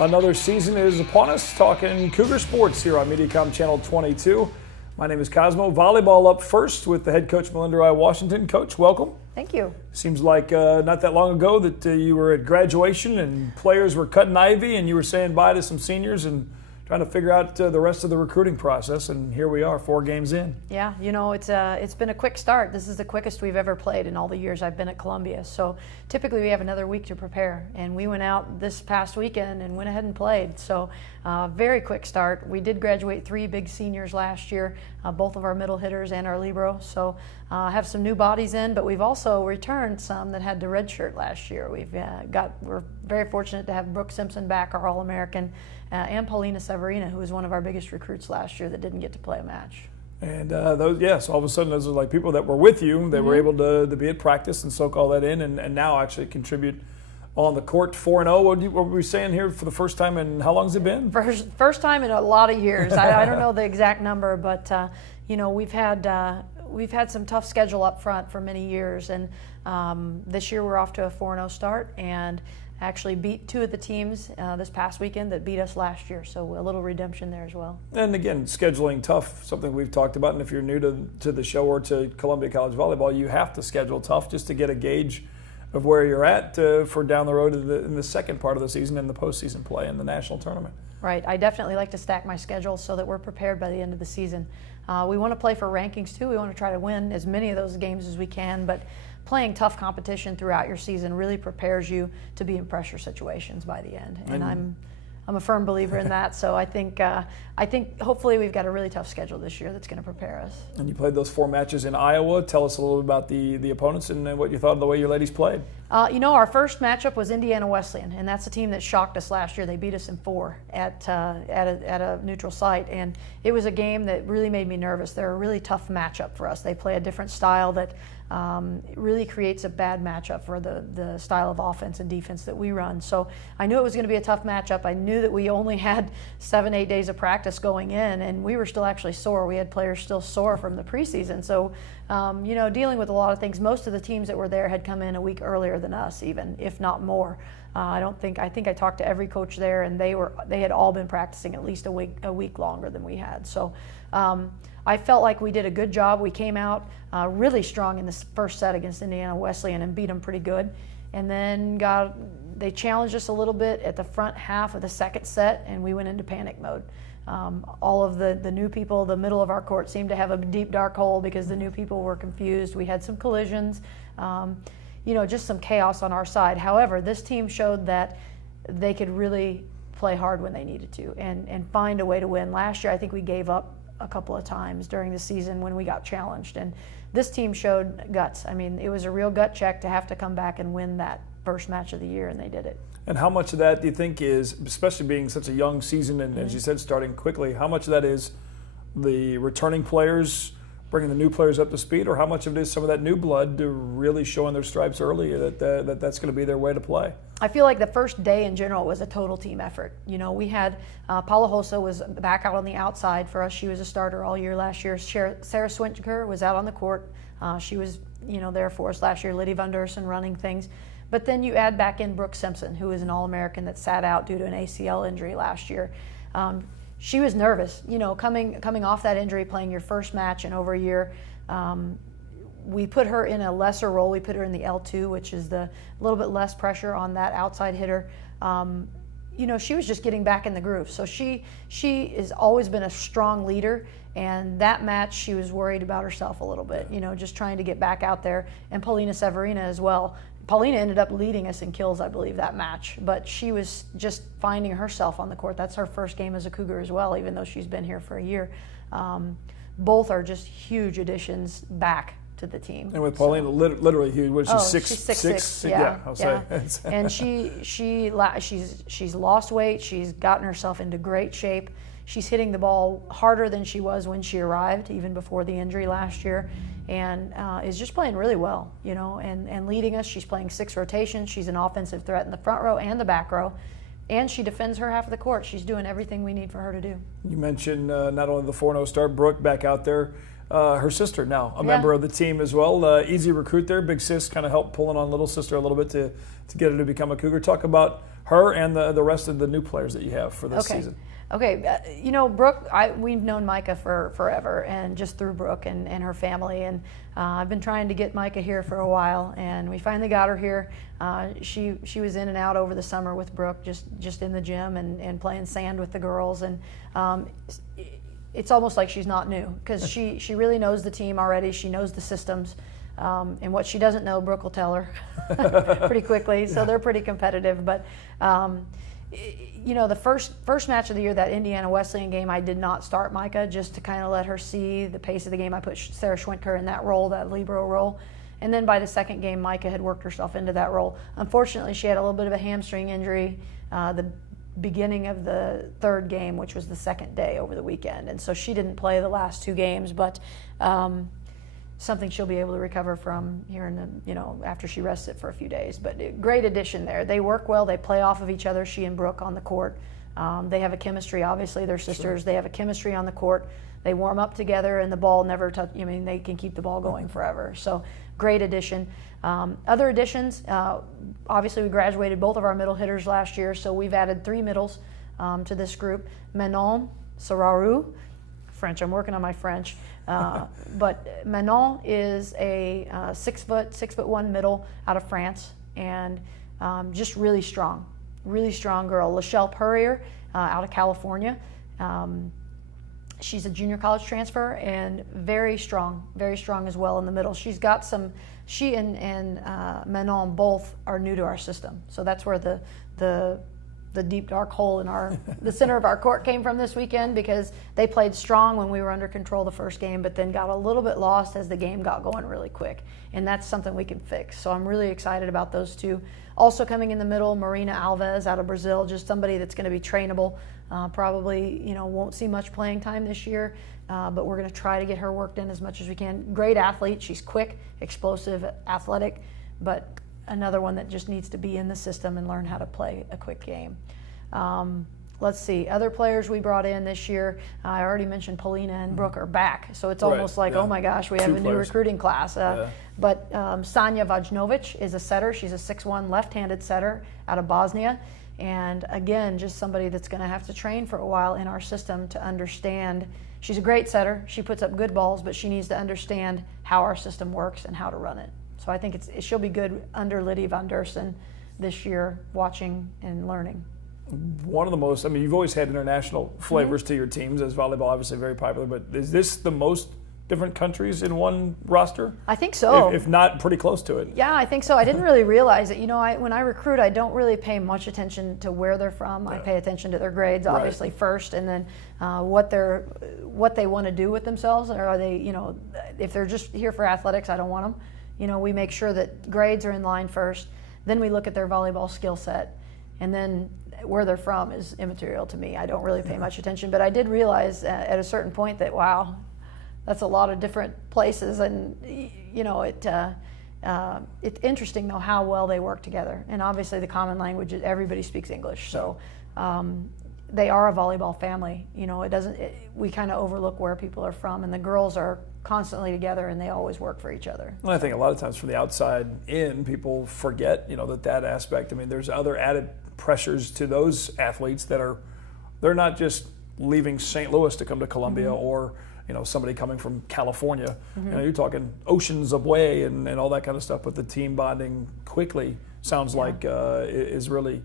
Another season is upon us, talking Cougar sports here on Mediacom Channel 22. My name is Cosmo. Volleyball up first with the head coach, Melinda Wrye-Washington. Coach, welcome. Thank you. Seems like not that long ago that you were at graduation and players were cutting ivy and you were saying bye to some seniors and trying to figure out the rest of the recruiting process, and here we are 4 games in. Yeah, you know, it's been a quick start. This is the quickest we've ever played in all the years I've been at Columbia. So typically we have another week to prepare, and we went out this past weekend and went ahead and played. So very quick start. We did graduate 3 big seniors last year, both of our middle hitters and our libero. So have some new bodies in, but we've also returned some that had the red shirt last year. We're very fortunate to have Brooke Simpson back, our All-American, and Paulina Severina, who was one of our biggest recruits last year that didn't get to play a match. And those, yes, all of a sudden those are like people that were with you, that were able to be at practice and soak all that in, and now actually contribute on the court. 4-0. What were we saying here for the first time, and how long has it been? First time in a lot of years. I don't know the exact number, but you know, we've had some tough schedule up front for many years, and this year we're off to a 4-0 start and actually beat 2 of the teams this past weekend that beat us last year, so a little redemption there as well. And again, scheduling tough, something we've talked about, and if you're new to the show or to Columbia College Volleyball, you have to schedule tough just to get a gauge of where you're at for down the road in the second part of the season and the postseason play in the national tournament. Right. I definitely like to stack my schedule so that we're prepared by the end of the season. We want to play for rankings too. We want to try to win as many of those games as we can, but playing tough competition throughout your season really prepares you to be in pressure situations by the end. And I'm a firm believer in that. So I think hopefully we've got a really tough schedule this year that's going to prepare us. And you played those 4 matches in Iowa. Tell us a little bit about the opponents and what you thought of the way your ladies played. You know, our first matchup was Indiana Wesleyan, and that's a team that shocked us last year. They beat us in 4 at a neutral site, and it was a game that really made me nervous. They're a really tough matchup for us. They play a different style that really creates a bad matchup for the style of offense and defense that we run. So I knew it was going to be a tough matchup. I knew that we only had 7-8 days of practice going in, and we were still actually sore. We had players still sore from the preseason. So, you know, dealing with a lot of things. Most of the teams that were there had come in a week earlier than us, even if not more. I think I talked to every coach there, and they had all been practicing at least a week longer than we had. So I felt like we did a good job. We came out really strong in this first set against Indiana Wesleyan and beat them pretty good, and then they challenged us a little bit at the front half of the second set, and we went into panic mode. All of the new people, the middle of our court seemed to have a deep dark hole because the new people were confused. We had some collisions, you know, just some chaos on our side. However, this team showed that they could really play hard when they needed to and find a way to win. Last year I think we gave up a couple of times during the season when we got challenged, and this team showed guts. I mean, it was a real gut check to have to come back and win that first match of the year, and they did it. And how much of that do you think is, especially being such a young season and as you said, starting quickly, how much of that is the returning players bringing the new players up to speed, or how much of it is some of that new blood to really showing their stripes early that's going to be their way to play? I feel like the first day in general was a total team effort. You know, we had Paula Hossa was back out on the outside for us. She was a starter all year last year. Sarah Swinker was out on the court. She was, you know, there for us last year. Lydia Van Dersen running things. But then you add back in Brooke Simpson, who is an All-American that sat out due to an ACL injury last year. She was nervous, you know, coming off that injury, playing your first match in over a year. We put her in a lesser role. We put her in the L2, which is the little bit less pressure on that outside hitter. You know, she was just getting back in the groove. So she has always been a strong leader, and that match she was worried about herself a little bit, you know, just trying to get back out there. And Paulina Severina as well. Paulina ended up leading us in kills, I believe, that match, but she was just finding herself on the court. That's her first game as a Cougar as well, even though she's been here for a year. Both are just huge additions back to the team. And with Paulina, literally huge. What is she, she's 6'6". Yeah, I'll say. And she's lost weight. She's gotten herself into great shape. She's hitting the ball harder than she was when she arrived, even before the injury last year, and is just playing really well, you know, and leading us. She's playing 6 rotations. She's an offensive threat in the front row and the back row, and she defends her half of the court. She's doing everything we need for her to do. You mentioned not only the 4-0 start, Brooke back out there. her sister now, a member of the team as well. Easy recruit there. Big sis kind of helped pulling on little sister a little bit to get her to become a Cougar. Talk about her and the rest of the new players that you have for this season. Okay, Brooke, we've known Micah for forever, and just through Brooke and her family. And I've been trying to get Micah here for a while, and we finally got her here. She was in and out over the summer with Brooke, just in the gym and playing sand with the girls. And it's almost like she's not new, because she really knows the team already. She knows the systems. And what she doesn't know, Brooke will tell her pretty quickly. So they're pretty competitive. But the first match of the year, that Indiana Wesleyan game, I did not start Micah, just to kind of let her see the pace of the game. I put Sarah Schwinker in that role, that libero role. And then by the second game, Micah had worked herself into that role. Unfortunately, she had a little bit of a hamstring injury the beginning of the third game, which was the second day over the weekend. And so she didn't play the last two games, but something she'll be able to recover from here in after she rests it for a few days. But great addition there. They work well. They play off of each other, she and Brooke, on the court. They have a chemistry. Obviously, they're sisters. Sure. They have a chemistry on the court. They warm up together, and the ball never touch. They can keep the ball going forever. So great addition. Other additions, obviously we graduated both of our middle hitters last year, so we've added 3 middles to this group. Manon Sararu, French. I'm working on my French. But Manon is a 6'1" middle out of France, and just really strong girl. Lachelle Purrier out of California. She's a junior college transfer and very strong as well in the middle. She's got some. She and Manon both are new to our system, so that's where the deep dark hole in the center of our court came from this weekend, because they played strong when we were under control the first game, but then got a little bit lost as the game got going really quick, and that's something we can fix. So I'm really excited about those two. Also coming in the middle, Marina Alves out of Brazil, just somebody that's going to be trainable. Probably won't see much playing time this year, but we're going to try to get her worked in as much as we can. Great athlete. She's quick, explosive, athletic, but another one that just needs to be in the system and learn how to play a quick game. Let's see, other players we brought in this year. I already mentioned Paulina and Brooke are back, so it's almost like, oh my gosh, we have a new recruiting class. But Sanja Vajnovic is a setter. She's a 6'1" left-handed setter out of Bosnia. And again, just somebody that's going to have to train for a while in our system to understand. She's a great setter. She puts up good balls, but she needs to understand how our system works and how to run it. So I think she'll be good under Liddy van Dersen this year, watching and learning. One of the most, you've always had international flavors to your teams, as volleyball obviously very popular, but is this the most different countries in one roster? I think so. If not, pretty close to it. Yeah, I think so. I didn't really realize it. When I recruit, I don't really pay much attention to where they're from. I pay attention to their grades, obviously, first, and then what they want to do with themselves. Or are they, if they're just here for athletics, I don't want them. We make sure that grades are in line first. Then we look at their volleyball skill set, and then where they're from is immaterial to me. I don't really pay much attention, but I did realize at a certain point that, wow, that's a lot of different places, and it's interesting though how well they work together. And obviously the common language is everybody speaks English, so they are a volleyball family. We kind of overlook where people are from, and the girls are constantly together and they always work for each other. Well, I think a lot of times from the outside in, people forget that aspect. There's other added pressures to those athletes they're not just leaving St. Louis to come to Columbia, or somebody coming from California. You're talking oceans away and all that kind of stuff, but the team bonding quickly sounds like is really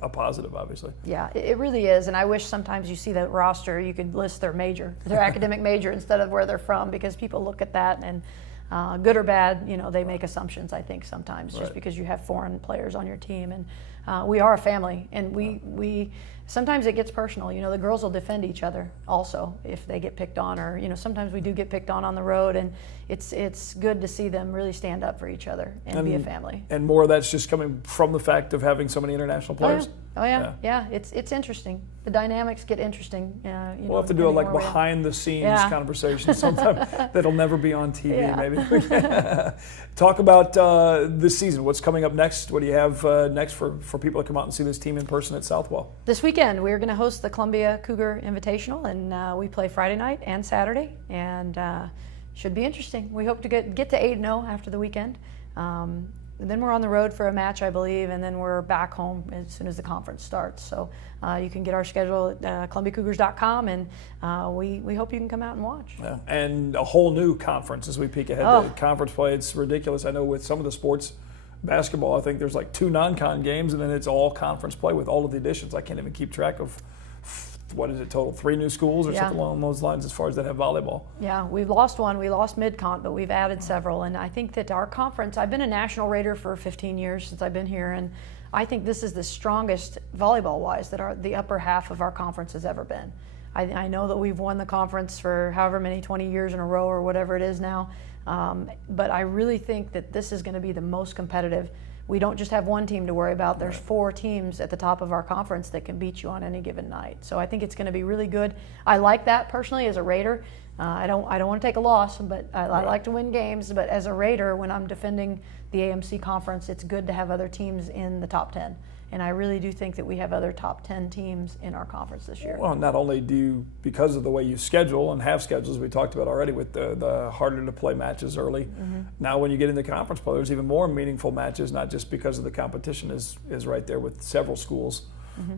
a positive, obviously. Yeah, it really is, and I wish sometimes you see that roster, you could list their academic major instead of where they're from, because people look at that and good or bad, they make assumptions, I think, sometimes, just because you have foreign players on your team. And we are a family, and we sometimes it gets personal. The girls will defend each other also if they get picked on, or sometimes we do get picked on the road, and it's good to see them really stand up for each other and be a family. And more of that's just coming from the fact of having so many international players. Oh yeah. It's interesting. The dynamics get interesting. We'll have to do a behind the scenes conversation sometime that'll never be on TV. Maybe. Talk about this season. What's coming up next? What do you have next for people to come out and see this team in person at Southwell? This weekend we're going to host the Columbia Cougar Invitational, and we play Friday night and Saturday. And should be interesting. We hope to get to 8-0 after the weekend. And then we're on the road for a match, I believe, and then we're back home as soon as the conference starts. So you can get our schedule at ColumbiaCougars.com, and we hope you can come out and watch. Yeah. And a whole new conference as we peek ahead to conference play. It's ridiculous. I know with some of the sports, basketball, I think there's like 2 non-con games, and then it's all conference play with all of the additions. I can't even keep track of, what is it total, 3 new schools or something along those lines as far as that have volleyball. Yeah, we've lost one. We lost mid-con, but we've added several. And I think that our conference, I've been a national Raider for 15 years since I've been here, and I think this is the strongest volleyball-wise that the upper half of our conference has ever been. I know that we've won the conference for however many, 20 years in a row or whatever it is now, but I really think that this is going to be the most competitive. We don't just have one team to worry about. There's 4 teams at the top of our conference that can beat you on any given night. So I think it's going to be really good. I like that personally as a Raider. I don't want to take a loss, but I like to win games. But as a Raider, when I'm defending the AMC conference, it's good to have other teams in the top 10. And I really do think that we have other top 10 teams in our conference this year. Well, not only do you, because of the way you schedule and have schedules, we talked about already with the harder to play matches early. Now when you get into conference play, there's even more meaningful matches, not just because of the competition is right there with several schools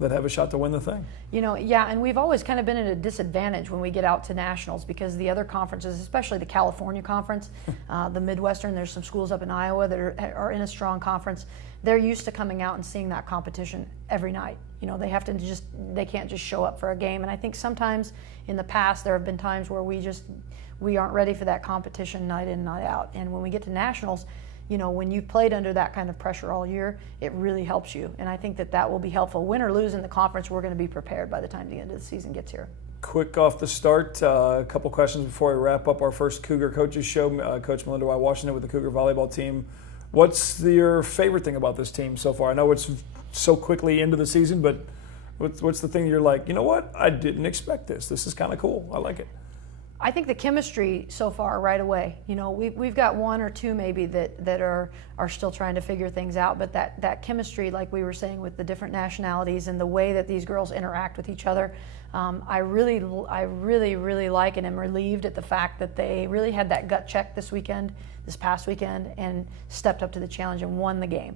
that have a shot to win the thing. You know, yeah, and we've always kind of been at a disadvantage when we get out to nationals because the other conferences, especially the California conference, the Midwestern, there's some schools up in Iowa that are in a strong conference. They're used to coming out and seeing that competition every night. You know, they can't just show up for a game. And I think sometimes in the past there have been times where we aren't ready for that competition night in, night out. And when we get to nationals, you know, when you've played under that kind of pressure all year, it really helps you. And I think that will be helpful. Win or lose in the conference, we're going to be prepared by the time the end of the season gets here. Quick off the start, a couple questions before we wrap up our first Cougar Coaches Show. Coach Melinda Wrye-Washington with the Cougar volleyball team. What's your favorite thing about this team so far? I know it's so quickly into the season, but what's the thing you're like, you know what, I didn't expect this. This is kind of cool. I like it. I think the chemistry so far right away. You know, we've got 1 or 2 maybe that are still trying to figure things out, but that chemistry, like we were saying, with the different nationalities and the way that these girls interact with each other, I really like and am relieved at the fact that they really had that gut check this past weekend, and stepped up to the challenge and won the game.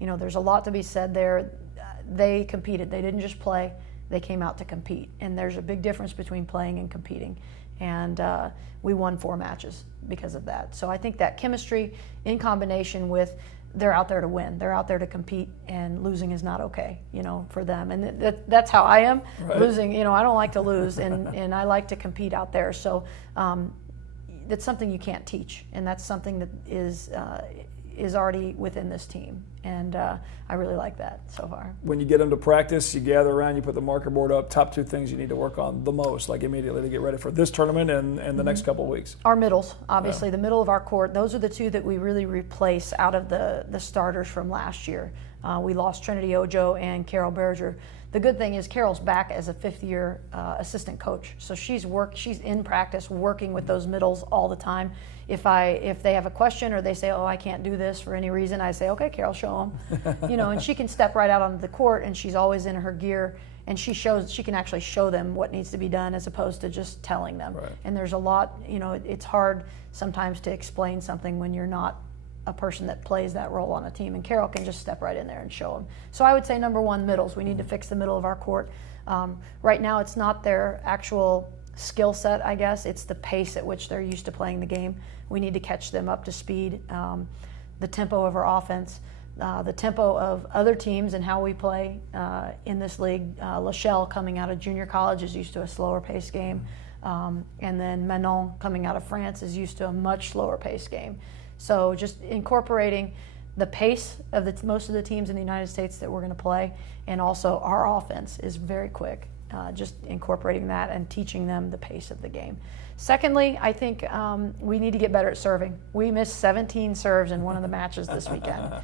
You know, there's a lot to be said there. They competed. They didn't just play. They came out to compete, and there's a big difference between playing and competing. And we won 4 matches because of that. So I think that chemistry in combination with they're out there to win, they're out there to compete, and losing is not okay, you know, for them. And that's how I am. Right. Losing, you know, I don't like to lose, and I like to compete out there. So that's something you can't teach, and that's something that is already within this team, and I really like that so far. When you get into practice, you gather around, you put the marker board up, top 2 things you need to work on the most, like immediately to get ready for this tournament and the next couple of weeks. Our middles, obviously, the middle of our court, those are the 2 that we really replace out of the starters from last year. We lost Trinity Ojo and Carol Berger. The good thing is Carol's back as a 5th-year assistant coach, so she's in practice working with those middles all the time. If they have a question or they say, oh, I can't do this for any reason, I say, okay, Carol, show them. You know, and she can step right out onto the court, and she's always in her gear, and she can actually show them what needs to be done as opposed to just telling them. Right. And there's a lot, you know, it's hard sometimes to explain something when you're not a person that plays that role on a team, and Carol can just step right in there and show them. So I would say number 1, middles. We need to fix the middle of our court. Right now it's not their actual skill set, I guess. It's the pace at which they're used to playing the game. We need to catch them up to speed. The tempo of our offense, the tempo of other teams and how we play in this league. Lachelle coming out of junior college is used to a slower paced game. And then Manon coming out of France is used to a much slower paced game. So just incorporating the pace of most of the teams in the United States that we're going to play, and also our offense is very quick. Just incorporating that and teaching them the pace of the game. Secondly, I think we need to get better at serving. We missed 17 serves in one of the matches this weekend,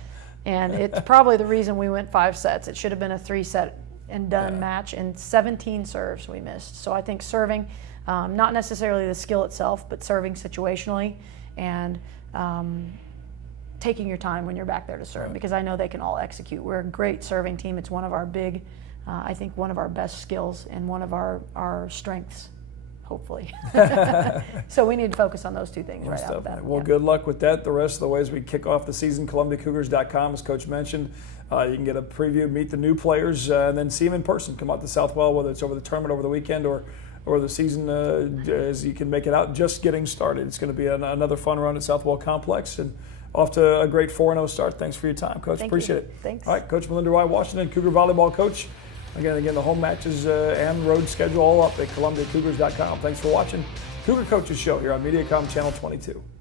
and it's probably the reason we went 5 sets. It should have been a 3-set and done match, and 17 serves we missed. So I think serving, not necessarily the skill itself, but serving situationally, and taking your time when you're back there to serve, because I know they can all execute. We're a great serving team. It's one of our I think one of our best skills and one of our strengths hopefully. So we need to focus on those two things right out of that. Well, good luck with that. The rest of the ways we kick off the season, ColumbiaCougars.com, as Coach mentioned. You can get a preview, meet the new players, and then see them in person. Come out to Southwell, whether it's over the tournament over the weekend or the season as you can make it out, just getting started. It's going to be another fun run at Southwell Complex, and off to a great 4-0 start. Thanks for your time, Coach. Appreciate it. Thanks. All right, Coach Melinda Wrye-Washington, Cougar volleyball coach. Again, the home matches and road schedule all up at ColumbiaCougars.com. Thanks for watching Cougar Coaches Show here on Mediacom Channel 22.